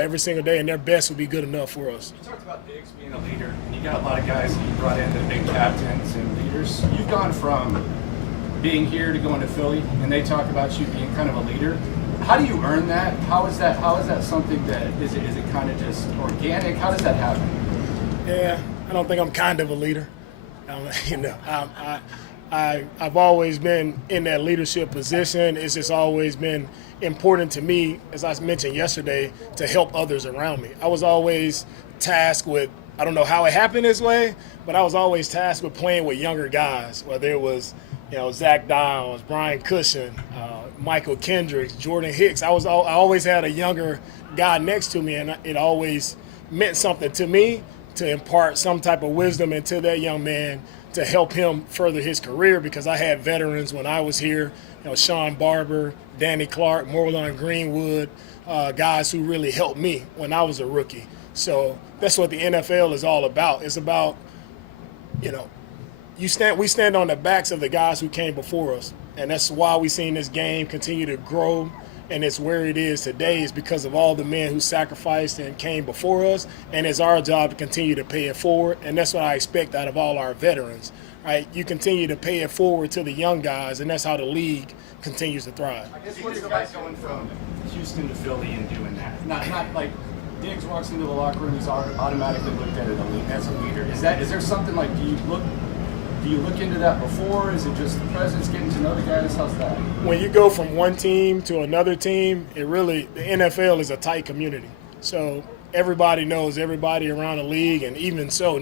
every single day, and their best will be good enough for us. You talked about Diggs being a leader, and you got a lot of guys that you brought in that have been captains and leaders. You've gone from being here to going to Philly, and they talk about you being kind of a leader. How do you earn that? How is that something that is it kind of just organic? How does that happen? Yeah, I don't think I'm kind of a leader. I've always been in that leadership position. It's just always been important to me, as I mentioned yesterday, to help others around me. I was always tasked with, I don't know how it happened this way, but I was always tasked with playing with younger guys, whether it was Zach Downs, Brian Cushion, Michael Kendricks, Jordan Hicks. I always had a younger guy next to me, and it always meant something to me to impart some type of wisdom into that young man to help him further his career, because I had veterans when I was here, Sean Barber, Danny Clark, Morlon Greenwood, guys who really helped me when I was a rookie. So that's what the NFL is all about. It's about, we stand on the backs of the guys who came before us. And that's why we've seen this game continue to grow, and it's where it is today is because of all the men who sacrificed and came before us, and it's our job to continue to pay it forward, and that's what I expect out of all our veterans, right? You continue to pay it forward to the young guys, and that's how the league continues to thrive. I guess what are you guys going from Houston to Philly and doing that? Not like Diggs walks into the locker room, he's automatically looked at as a leader. Is there something like, do you look into that before? Is it just the presence, getting to know the guys? How's that? When you go from one team to another team, the NFL is a tight community. So everybody knows everybody around the league, and even so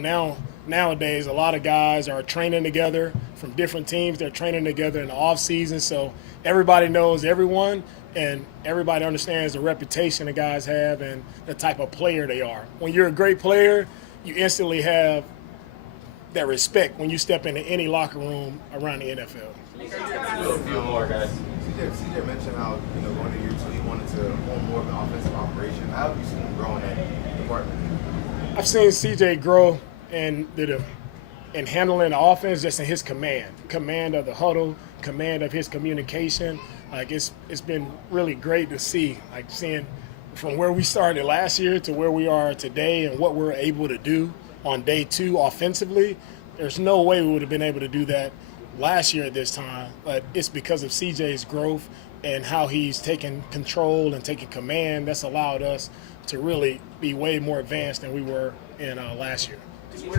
nowadays a lot of guys are training together from different teams. They're training together in the off season, so everybody knows everyone, and everybody understands the reputation the guys have and the type of player they are. When you're a great player, you instantly have that respect when you step into any locker room around the NFL. A few more guys. CJ mentioned how going to year 2 he wanted to own more of the offensive operation. How have you seen him grow in that department? I've seen CJ grow in handling the offense, just in his command of the huddle, command of his communication. Like it's been really great to see, like seeing from where we started last year to where we are today and what we're able to do on day 2 offensively. There's no way we would have been able to do that last year at this time, but it's because of CJ's growth and how he's taken control and taken command that's allowed us to really be way more advanced than we were in last year. Can you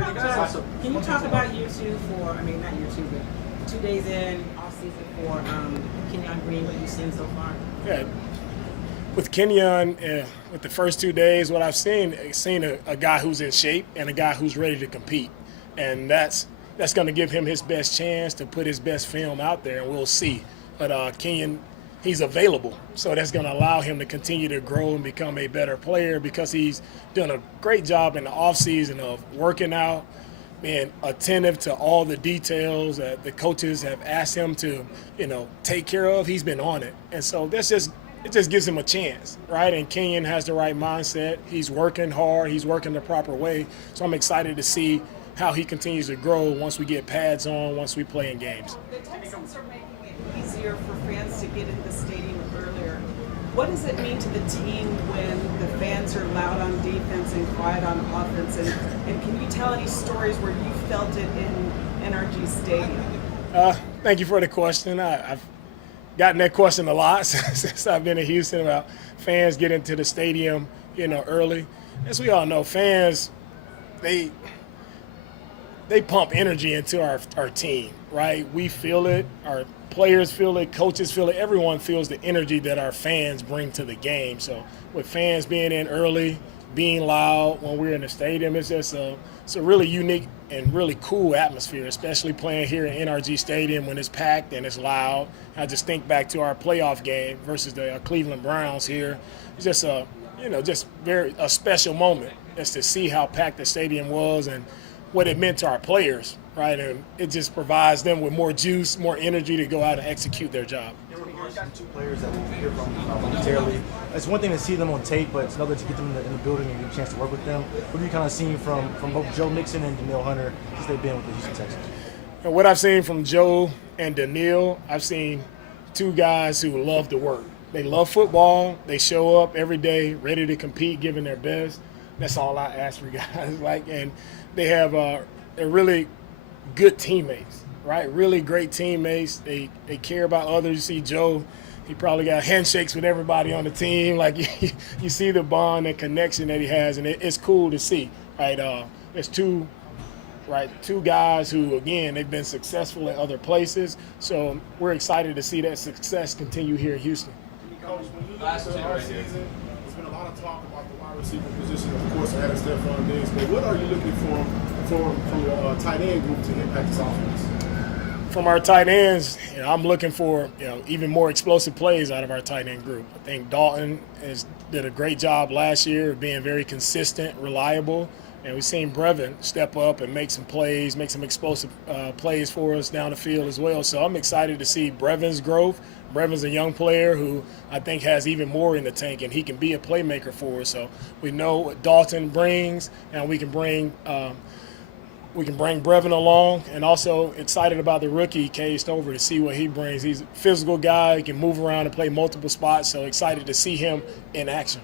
talk about year 2 for, not year 2, but 2 days in, off season for Kenyon Green, what you've seen so far? Yeah. With Kenyon, with the first 2 days, what I've seen a guy who's in shape and a guy who's ready to compete. And that's going to give him his best chance to put his best film out there, and we'll see. But Kenyon, he's available, so that's going to allow him to continue to grow and become a better player, because he's done a great job in the offseason of working out, being attentive to all the details that the coaches have asked him to, take care of. He's been on it. And so it just gives him a chance, right? And Kenyon has the right mindset. He's working hard. He's working the proper way. So I'm excited to see how he continues to grow once we get pads on, once we play in games. The Texans are making it easier for fans to get into the stadium earlier. What does it mean to the team when the fans are loud on defense and quiet on offense? And can you tell any stories where you felt it in NRG Stadium? Thank you for the question. I've gotten that question a lot since I've been in Houston about fans getting to the stadium, early. As we all know, fans, they pump energy into our team, right? We feel it, our players feel it, coaches feel it, everyone feels the energy that our fans bring to the game. So with fans being in early, being loud when we're in the stadium, it's a really unique and really cool atmosphere, especially playing here in NRG Stadium when it's packed and it's loud. I just think back to our playoff game versus the Cleveland Browns here. It's just a special moment, just to see how packed the stadium was and what it meant to our players, right? And it just provides them with more juice, more energy to go out and execute their job. In regards to 2 players that we hear from momentarily, it's one thing to see them on tape, but it's another to get them in the building and get a chance to work with them. What have you kind of seen from both Joe Mixon and Danielle Hunter since they've been with the Houston Texans? And what I've seen from Joe and Danielle, I've seen 2 guys who love to work. they love football. They show up every day ready to compete, giving their best. That's all I ask for guys. And they have they're really good teammates, right? Really great teammates. They care about others. You see Joe, he probably got handshakes with everybody on the team. You see the bond and connection that he has, and it's cool to see, right? There's two guys who, again, they've been successful in other places. So we're excited to see that success continue here in Houston. Coach, when you look at the offseason, there's been a lot of talk about the wide receiver position, of course, adding Stephon Diggs. But what are you looking for from the tight end group to impact this offense? From our tight ends, I'm looking for even more explosive plays out of our tight end group. I think Dalton did a great job last year of being very consistent, reliable. And we've seen Brevin step up and make some plays, make some explosive plays for us down the field as well. So I'm excited to see Brevin's growth. Brevin's a young player who I think has even more in the tank, and he can be a playmaker for us. So we know what Dalton brings, and we can bring Brevin along, and also excited about the rookie Cade Stover to see what he brings. He's a physical guy. He can move around and play multiple spots, so excited to see him in action.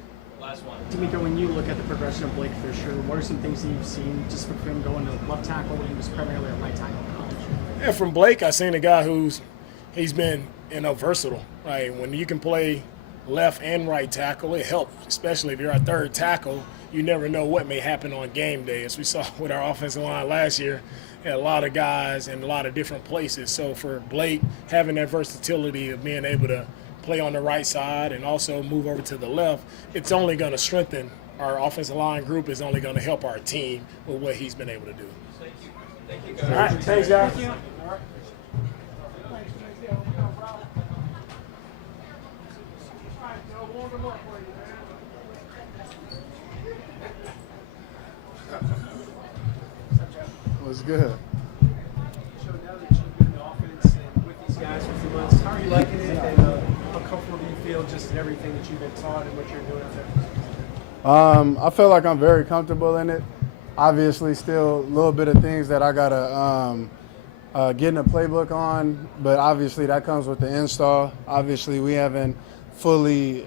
DeMeco, when you look at the progression of Blake Fisher, what are some things that you've seen just from him going to left tackle when he was primarily a right tackle in college? Yeah, from Blake, I've seen a guy he's been versatile. Right, when you can play left and right tackle, it helps, especially if you're a third tackle. You never know what may happen on game day. As we saw with our offensive line last year, had a lot of guys in a lot of different places. So for Blake, having that versatility of being able to play on the right side and also move over to the left, it's only going to strengthen our offensive line group. Is only going to help our team with what he's been able to do. Thank you, guys. All right, thanks, guys. Thank you. What's good? So now that you've been in the offense and with these guys for a few months, how are you liking it, and how comfortable do you feel just in everything that you've been taught and what you're doing out there? I feel like I'm very comfortable in it. Obviously, still a little bit of things that I gotta get in the playbook on, but obviously that comes with the install. Obviously, we haven't fully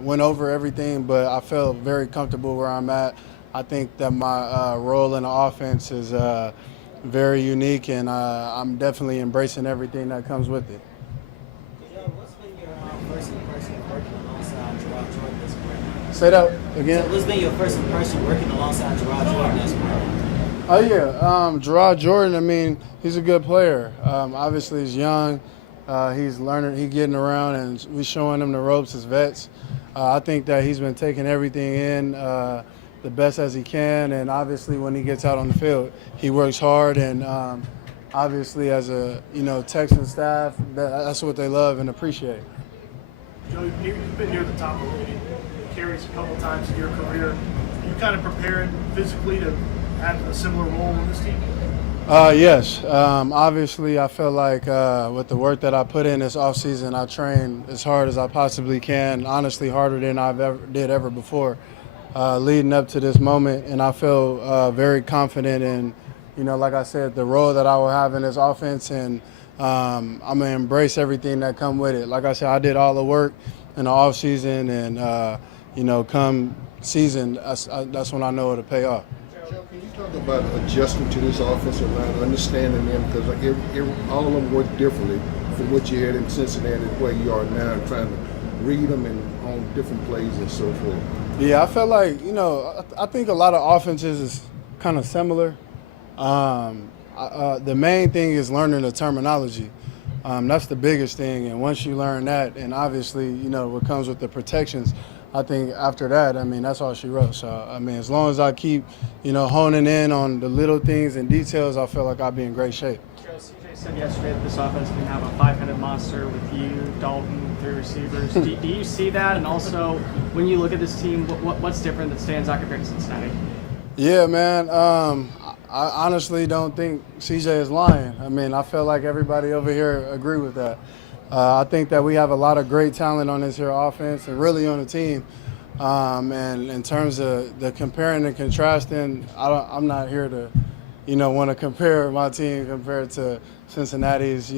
went over everything, but I feel very comfortable where I'm at. I think that my role in the offense is very unique, and I'm definitely embracing everything that comes with it. What's been your first impression working alongside Gerard Jordan this spring? Say that again. So what's been your first impression working alongside Gerard Jordan this spring? Oh yeah, Gerard Jordan. I mean, he's a good player. Obviously, he's young. He's learning. He's getting around, and we showing him the ropes as vets. I think that he's been taking everything in the best as he can, and obviously when he gets out on the field, he works hard. And obviously, as a Texan staff, that's what they love and appreciate. Joe, you've been near the top of the league, carries a couple times in your career. Are you kind of preparing physically to have a similar role on this team? Yes. Obviously, I feel like with the work that I put in this offseason, I trained as hard as I possibly can, honestly harder than I've ever before, leading up to this moment. And I feel very confident in, like I said, the role that I will have in this offense, and I'm going to embrace everything that come with it. Like I said, I did all the work in the offseason, and, come season, that's when I know it'll pay off. Joe, can you talk about adjusting to this offensive line, understanding them, because all of them work differently from what you had in Cincinnati to where you are now, trying to read them and on different plays and so forth? Yeah, I felt like, I think a lot of offenses is kind of similar. The main thing is learning the terminology. That's the biggest thing, and once you learn that, and obviously, what comes with the protections, I think after that, that's all she wrote. So, as long as I keep, honing in on the little things and details, I feel like I'll be in great shape. Joe, CJ said yesterday that this offense can have a 500 monster with you, Dalton, 3 receivers. do you see that? And also, when you look at this team, what's different that stands out compared to Cincinnati? Yeah, man. I honestly don't think CJ is lying. I feel like everybody over here agree with that. I think that we have a lot of great talent on this here offense and really on the team. And in terms of the comparing and contrasting, I'm not here to, want to compare my team compared to Cincinnati's,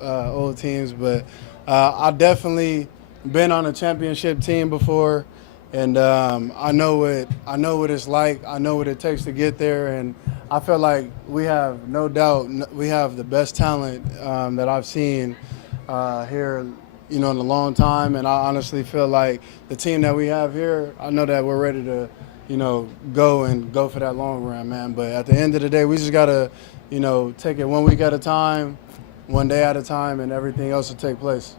old teams. But I definitely been on a championship team before, and I know what it's like. I know what it takes to get there, and I feel like we have no doubt we have the best talent that I've seen here, in a long time. And I honestly feel like the team that we have here, I know that we're ready to, go for that long run, man. But at the end of the day, we just gotta, take it 1 week at a time, 1 day at a time, and everything else will take place.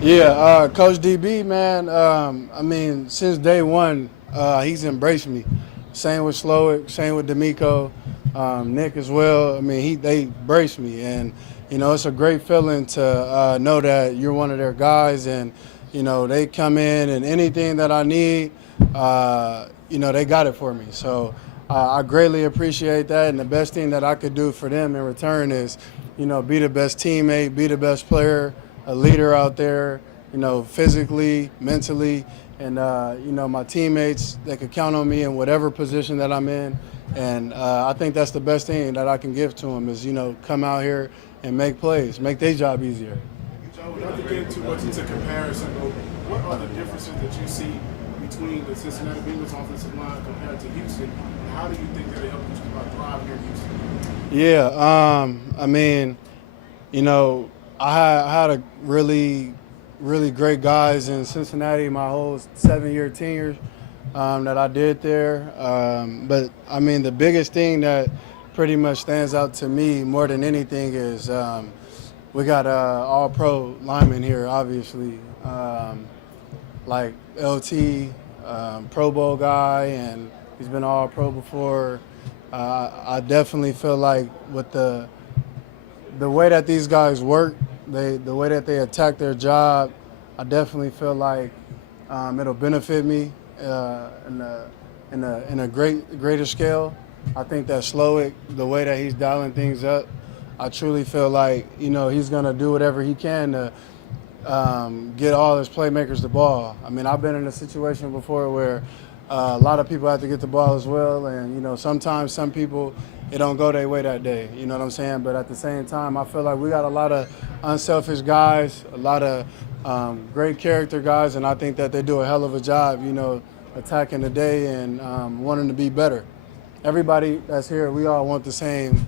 Yeah, Coach DB, man. I mean, since day one, he's embraced me. Same with Slowick, same with DeMeco, Nick as well. I mean, they embraced me, and it's a great feeling to know that you're one of their guys, and they come in and anything that I need, they got it for me. So I greatly appreciate that, and the best thing that I could do for them in return is, be the best teammate, be the best player, a leader out there, physically, mentally, and, my teammates, they could count on me in whatever position that I'm in. And I think that's the best thing that I can give to them is, come out here and make plays, make their job easier. Not to get too much into comparison, but what are the differences that you see between the Cincinnati Bengals offensive line compared to Houston? And how do you think that'll help you thrive here in Houston? Yeah, I mean, I had a really great guys in Cincinnati my whole 7-year tenure that I did there. But, I mean, the biggest thing that pretty much stands out to me more than anything is we got all-pro linemen here, obviously, like LT, Pro Bowl guy, and he's been all-pro before. I definitely feel like with the way that these guys work, the way that they attack their job, I definitely feel like it'll benefit me in a greater scale. I think that Slowick, the way that he's dialing things up, I truly feel like he's gonna do whatever he can to get all his playmakers the ball. I mean, I've been in a situation before where a lot of people have to get the ball as well, and sometimes some people it don't go their way that day. You know what I'm saying? But at the same time, I feel like we got a lot of unselfish guys, a lot of great character guys, and I think that they do a hell of a job, attacking the day and wanting to be better. Everybody that's here, we all want the same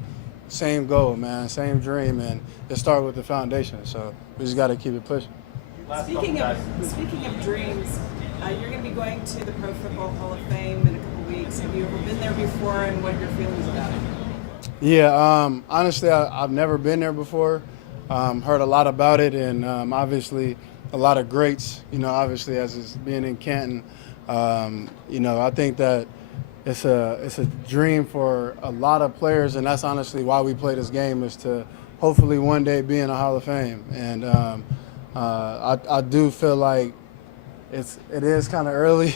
goal, man, same dream, and it starts with the foundation. So we just got to keep it pushing. Speaking of dreams, you're going to be going to the Pro Football Hall of Fame in a couple weeks. Have you ever been there before, and what are your feelings about it? Yeah, honestly, I've never been there before. Heard a lot about it, and obviously a lot of greats, obviously as it's being in Canton. I think that it's a dream for a lot of players, and that's honestly why we play this game, is to hopefully one day be in the Hall of Fame. And I do feel like it is kind of early,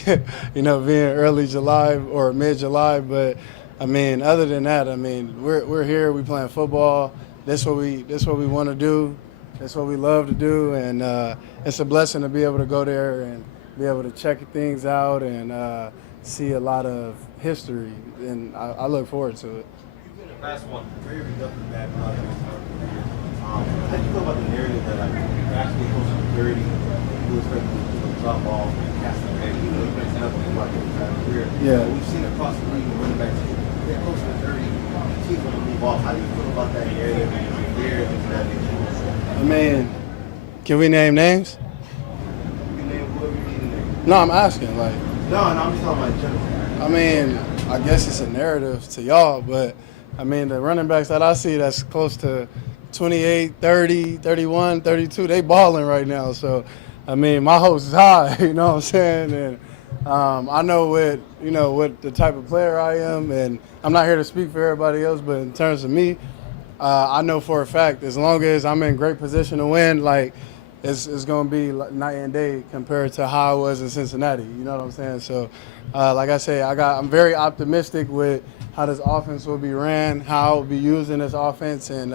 being early July or mid-July. But I mean, other than that, I mean, we're here, we playing football. That's what we want to do. That's what we love to do, and it's a blessing to be able to go there and be able to check things out and see a lot of history, and I look forward to it. You've been a fast one, very reductive bad product. How do you feel about the narrative that actually goes to 30, you expect to drop off, cast the back, even though there's nothing about the entire career? Yeah. We've seen across the league running backs get close to 30, teams want to move off. How do you feel about that narrative and your career and that nature? I mean, can we name names? You can name whoever you need to name. No, I'm asking, like. No, I'm just talking about general. I mean, I guess it's a narrative to y'all, but I mean, the running backs that I see that's close to 28, 30, 31, 32, they balling right now. So, I mean, my hopes is high, you know what I'm saying? And I know what the type of player I am, and I'm not here to speak for everybody else, but in terms of me, I know for a fact, as long as I'm in great position to win, like, it's going to be night and day compared to how I was in Cincinnati. You know what I'm saying? So, like I say, I'm very optimistic with how this offense will be ran, how I'll be using this offense, and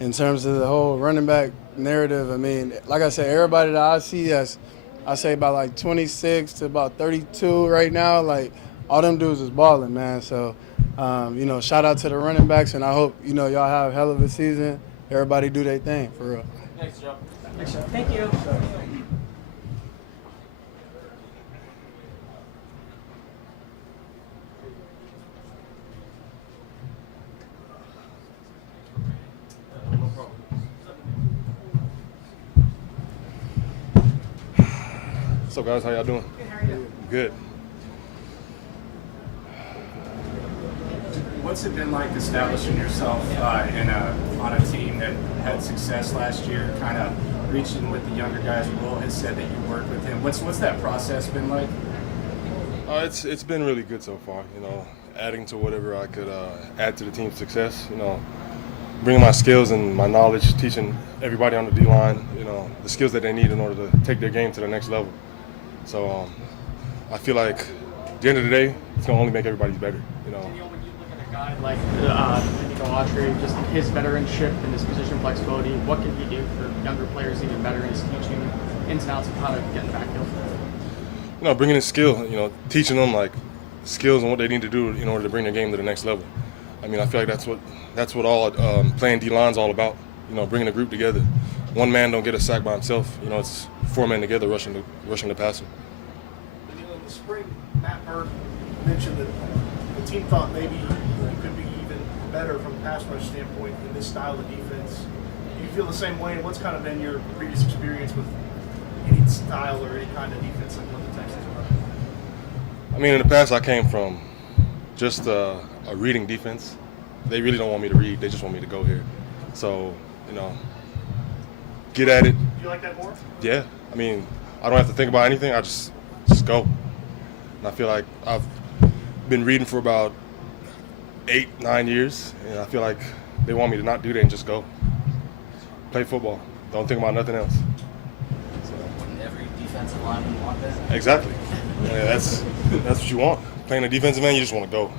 in terms of the whole running back narrative. I mean, like I said, everybody that I see that's, I say about like 26 to about 32 right now, like all them dudes is balling, man. So, shout out to the running backs, and I hope, y'all have a hell of a season. everybody do their thing for real. Thanks, Joe. Thank you. What's up, guys? How y'all doing? Good, how are you? Good. What's it been like establishing yourself on a team that had success last year, kind of reaching with the younger guys? Will has said that you worked with him. What's that process been like? It's been really good so far. You know, adding to whatever I could add to the team's success. You know, bringing my skills and my knowledge, teaching everybody on the D line. You know, the skills that they need in order to take their game to the next level. So I feel like at the end of the day, it's gonna only make everybody better. You know. Danielle, when you look at a guy like DeMeco Ryans, just his veteranship and his position flexibility, what can he do for younger players even better in his teaching ins and outs of how to get in the backfield? You know, bringing in skill. You know, teaching them like skills and what they need to do in order to bring their game to the next level. I mean, I feel like that's what all playing D line's all about. You know, bringing a group together. One man don't get a sack by himself. You know, it's 4 men together rushing the passer. Danielle, in the spring, Matt Bird mentioned that the team thought maybe you could be even better from a pass rush standpoint in this style of defense. Do you feel the same way? And what's kind of been your previous experience with any style or any kind of defense like what the Texans are? I mean, in the past, I came from just a reading defense. They really don't want me to read. They just want me to go here. So, you know, get at it. Do you like that more? Yeah. I mean, I don't have to think about anything. I just go. And I feel like I've been reading for about 8-9 years, and I feel like they want me to not do that and just go. Play football. Don't think about nothing else. Wouldn't every defensive lineman want that? Exactly. Yeah, that's what you want. Playing a defensive end, you just want to go.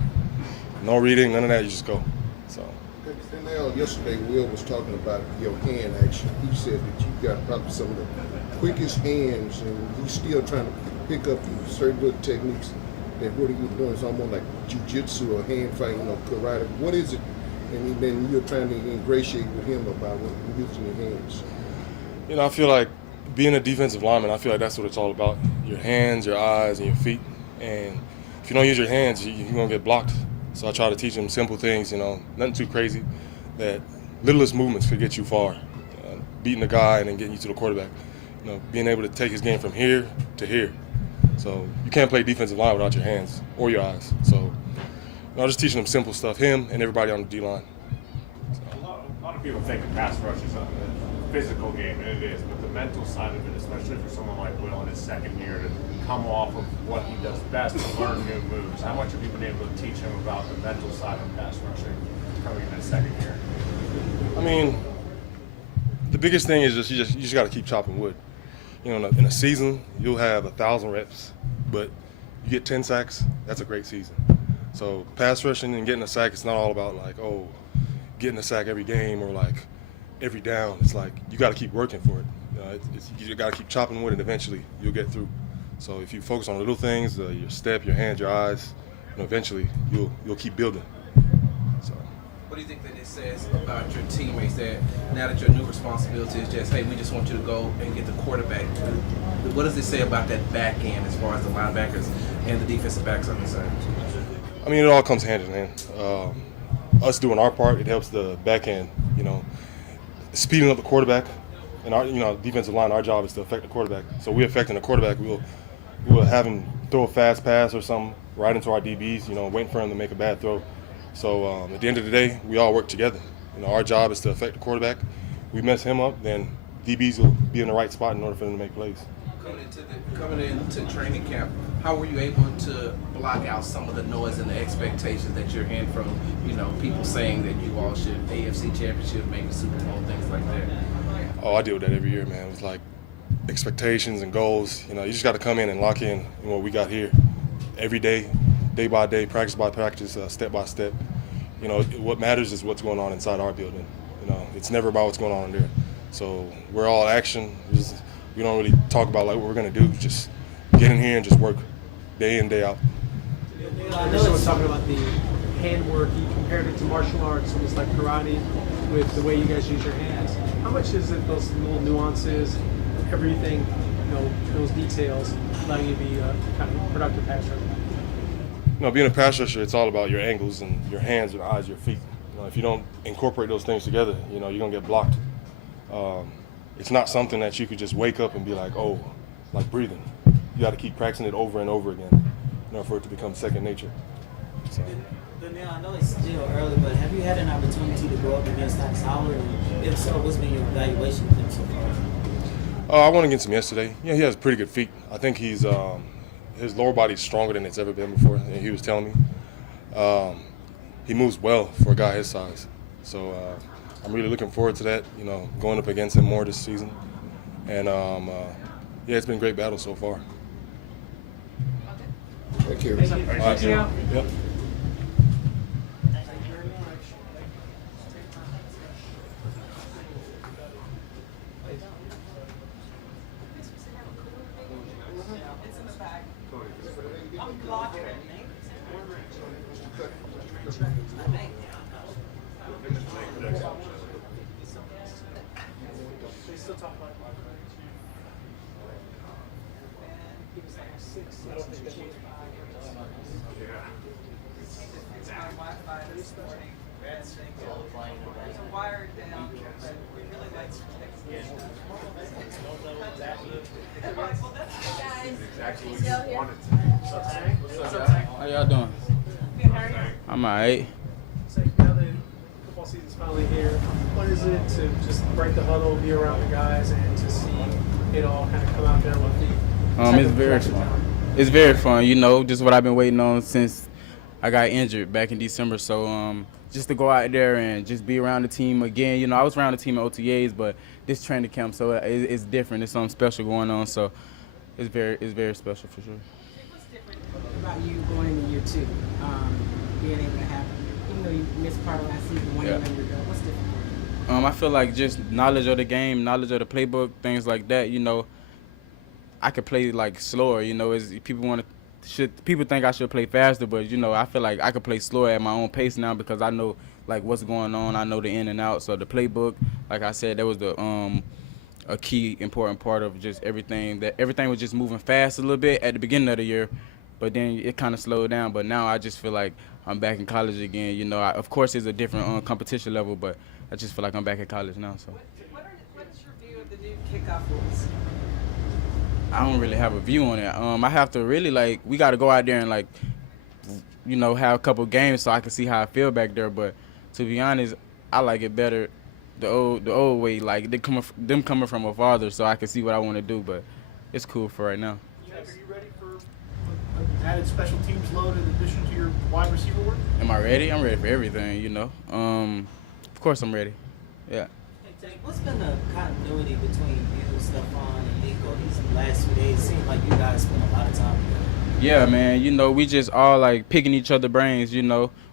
No reading, none of that. You just go. So. Danielle, yesterday Will was talking about your hand action. He said that you've got probably some of the quickest hands, and he's still trying to pick up certain little techniques that what he was doing is almost like jiu-jitsu or hand fighting, you know, karate. What is it? And then you're trying to ingratiate with him about what you're using your hands. You know, I feel like being a defensive lineman, I feel like that's what it's all about. Your hands, your eyes, and your feet. And if you don't use your hands, you're going to get blocked. So I try to teach them simple things, you know, nothing too crazy, that littlest movements could get you far. Beating the guy and then getting you to the quarterback. You know, being able to take his game from here to here. So you can't play defensive line without your hands or your eyes. So you know, just teaching them simple stuff, him and everybody on the D-line. So. A lot of people think the pass rush is a physical game, and it is, but the mental side of it, especially for someone like Will in his second year, to come off of what he does best to learn new moves. How much have you been able to teach him about the mental side of pass rushing coming in his second year? I mean, the biggest thing is you just got to keep chopping wood. You know, in a season, you'll have 1,000 reps, but you get 10 sacks, that's a great season. So pass rushing and getting a sack, it's not all about like, oh, getting a sack every game or like every down. It's like you got to keep working for it. You got to keep chopping wood, and eventually you'll get through. So if you focus on little things, your step, your hands, your eyes, you know, eventually you'll keep building. So. What do you think that it says about your teammates that now that your new responsibility is just, hey, we just want you to go and get the quarterback? What does it say about that back end as far as the linebackers and the defensive backs are concerned? I mean, it all comes hand in hand. Us doing our part, it helps the back end, you know, speeding up the quarterback. And our, you know, defensive line, our job is to affect the quarterback. So we're affecting the quarterback. We'll have him throw a fast pass or something right into our DBs, you know, waiting for him to make a bad throw. So at the end of the day, we all work together. You know, our job is to affect the quarterback. We mess him up, then DBs will be in the right spot in order for them to make plays. Coming into training camp, how were you able to block out some of the noise and the expectations that you're hearing from, you know, people saying that you all should AFC Championship, maybe Super Bowl, things like that? Oh, I deal with that every year, man. It's like expectations and goals. You know, you just got to come in and lock in what we got here every day, day by day, practice by practice, step by step. You know, what matters is what's going on inside our building. You know, it's never about what's going on in there. So we're all action. We don't really talk about like what we're gonna do. Just get in here and just work day in, day out. I know it's talking about the handwork. He compared it to martial arts, almost like karate, with the way you guys use your hands. How much is it those little nuances, everything, those details, allowing you to be a kind of productive pass rusher? Being a pass rusher, it's all about your angles and your hands, your eyes, your feet. If you don't incorporate those things together, you're gonna get blocked. It's not something that you could just wake up and be like, oh, like breathing. You got to keep practicing it over and over again in order for it to become second nature. So. Danielle, I know it's still early, but have you had an opportunity to go up against Alex Howard? And if so, what's been your evaluation of him so far? I went against him yesterday. Yeah, he has pretty good feet. I think his lower body's stronger than it's ever been before, and he was telling me. He moves well for a guy his size. So I'm really looking forward to that, going up against him more this season. And, yeah, it's been a great battle so far. Thank you. Thank you. Yep. How y'all doing? I'm alright. So now that football season's finally here, what is it to just break the huddle, be around the guys, and to see it all kind of come out there with the It's very fun. It's very fun, just what I've been waiting on since I got injured back in December. So just to go out there and just be around the team again. I was around the team at OTAs, but this training camp, so it's different. There's something special going on, so it's very special for sure. What's different about you going into year two, being able to have, even though you missed part of last season, 1 year ago, what's different? I feel like just knowledge of the game, knowledge of the playbook, things like that. I could play like slower. People think I should play faster, but I feel like I could play slower at my own pace now because I know like what's going on. I know the in and out. So the playbook, like I said, that was a key important part of just everything. That everything was just moving fast a little bit at the beginning of the year, but then it kind of slowed down. But now I just feel like I'm back in college again. Of course it's a different competition level, but I just feel like I'm back in college now. So. What is your view of the new kickoff rules? I don't really have a view on it. I have to really we got to go out there and have a couple games so I can see how I feel back there. But to be honest, I like it better the old way, like them coming from a father, so I can see what I want to do. But it's cool for right now. Are you ready for an added special teams load in addition to your wide receiver work? Am I ready? I'm ready for everything. Of course I'm ready. Yeah. What's been the continuity between you, Stephon, and Nico these last few days? It seems like you guys spend a lot of time together. Yeah, man. We just all picking each other brains.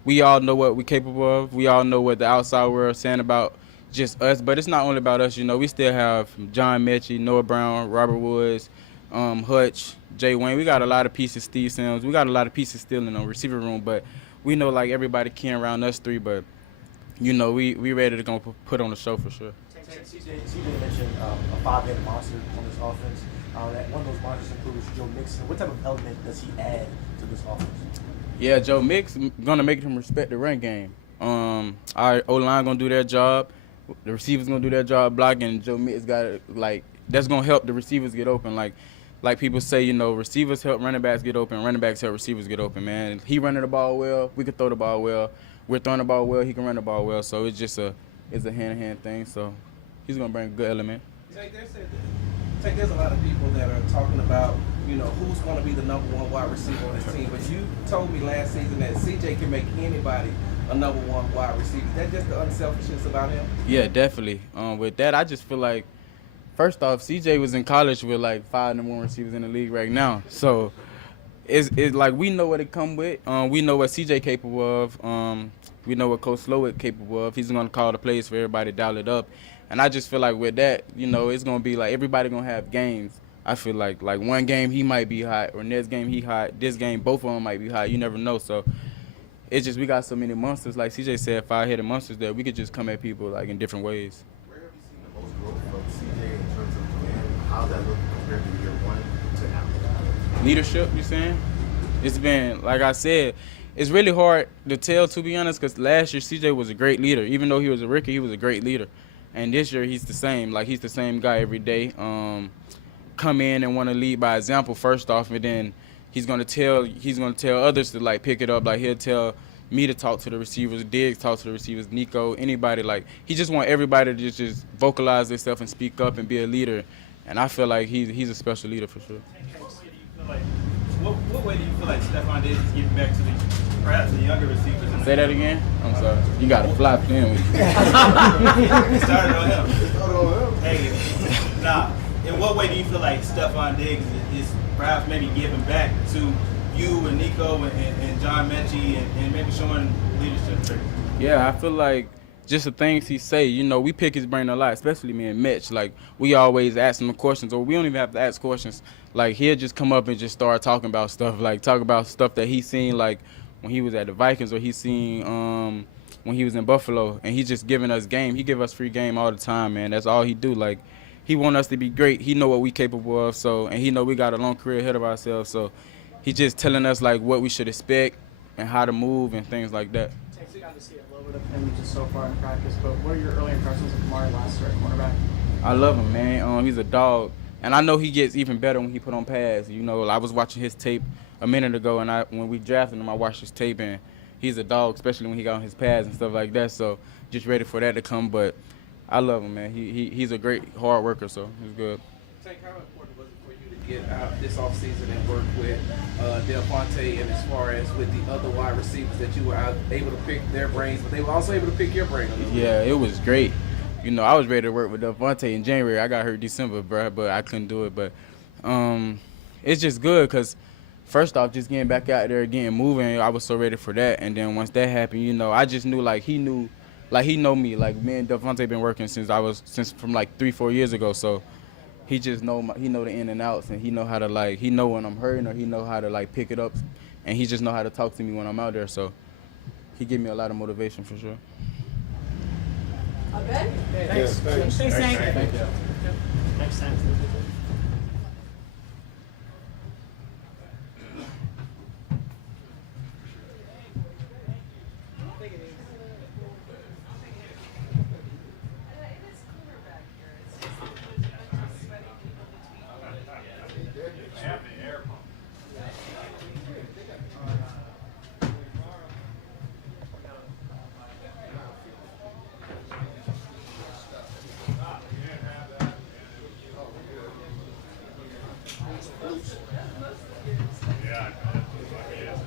We all know what we're capable of. We all know what the outside world is saying about just us. But it's not only about us. We still have John Mechie, Noah Brown, Robert Woods, Hutch, Jay Wayne. We got a lot of pieces. Steve Sims. We got a lot of pieces still in the receiver room. But we know everybody can around us three. But we ready to go put on the show for sure. CJ mentioned a five-headed monster on this offense. One of those monsters includes Joe Mixon. What type of element does he add to this offense? Yeah, Joe Mixon gonna make him respect the run game. Our O-line gonna do their job. The receivers gonna do their job blocking. And Joe Mixon got that's gonna help the receivers get open. Like people say, receivers help running backs get open. Running backs help receivers get open. Man, he running the ball well. We can throw the ball well. We're throwing the ball well. He can run the ball well. So it's just a hand-to-hand thing. So he's gonna bring a good element. There's a lot of people that are talking about, who's going to be the number one wide receiver on this team. But you told me last season that CJ can make anybody a number one wide receiver. Is that just the unselfishness about him? Yeah, definitely. With that, I just feel like, first off, CJ was in college with 5 number 1 receivers in the league right now. So it's we know what it come with. We know what CJ capable of. We know what Coach Slowick capable of. He's going to call the plays for everybody to dial it up. And I just feel like with that, it's going to be everybody going to have games. I feel like one game he might be hot, or next game he hot. This game, both of them might be hot. You never know. So it's just we got so many monsters. Like CJ said, 5-headed monsters that we could just come at people like in different ways. Where have you seen the most growth from CJ in terms of command? How's that look compared to year 1 to now? Leadership, you saying? It's been, like I said, it's really hard to tell, to be honest, because last year CJ was a great leader. Even though he was a rookie, he was a great leader. And this year he's the same. Like, he's the same guy every day. Come in and want to lead by example first off, and then he's gonna tell others to like pick it up. Like, he'll tell me to talk to the receivers, Diggs talk to the receivers, Nico, anybody. Like, he just want everybody to just vocalize themselves and speak up and be a leader. And I feel like he's a special leader for sure. What way do you feel like Stephon Diggs is giving back to perhaps the younger receivers? Say that again? I'm sorry. You got a fly playing with you. It started on him. Hey, nah. In what way do you feel like Stephon Diggs is perhaps maybe giving back to you and Nico and John Mechie and maybe showing leadership traits? Yeah, I feel like just the things he say, you know, we pick his brain a lot, especially me and Mitch. Like, we always ask him questions, or we don't even have to ask questions. Like, he'll just come up and just start talking about stuff, like talk about stuff that he seen, like when he was at the Vikings, or he seen when he was in Buffalo, and he's just giving us game. He give us free game all the time, man. That's all he do. Like, he want us to be great. He know what we capable of, so, and he know we got a long career ahead of ourselves, so he just telling us like what we should expect and how to move and things like that. We got to see a little bit of him just so far in practice, but what are your early impressions of Kamari last year at cornerback? I love him, man. He's a dog, and I know he gets even better when he put on pads. You know, I was watching his tape a minute ago, and when we drafted him, I watched his tape, and he's a dog, especially when he got on his pads and stuff like that. So just ready for that to come. But I love him, man. He's a great hard worker, so he's good. Tank, how important was it for you to get out this offseason and work with Del Fonte, and as far as with the other wide receivers that you were able to pick their brains, but they were also able to pick your brain a little bit? Yeah, it was great. You know, I was ready to work with Del Fonte in January. I got hurt December, bro, but I couldn't do it. But it's just good because, first off, just getting back out there, getting moving, I was so ready for that. And then once that happened, you know, I just knew, like, he know me. Like, me and Del Fonte been working since from like 3-4 years ago. So he just know the in and outs, and he know how to, like, he know when I'm hurting, or he know how to, like, pick it up, and he just know how to talk to me when I'm out there. So he give me a lot of motivation for sure. Okay. Thanks. Thanks. Thank you. Next time. Yeah,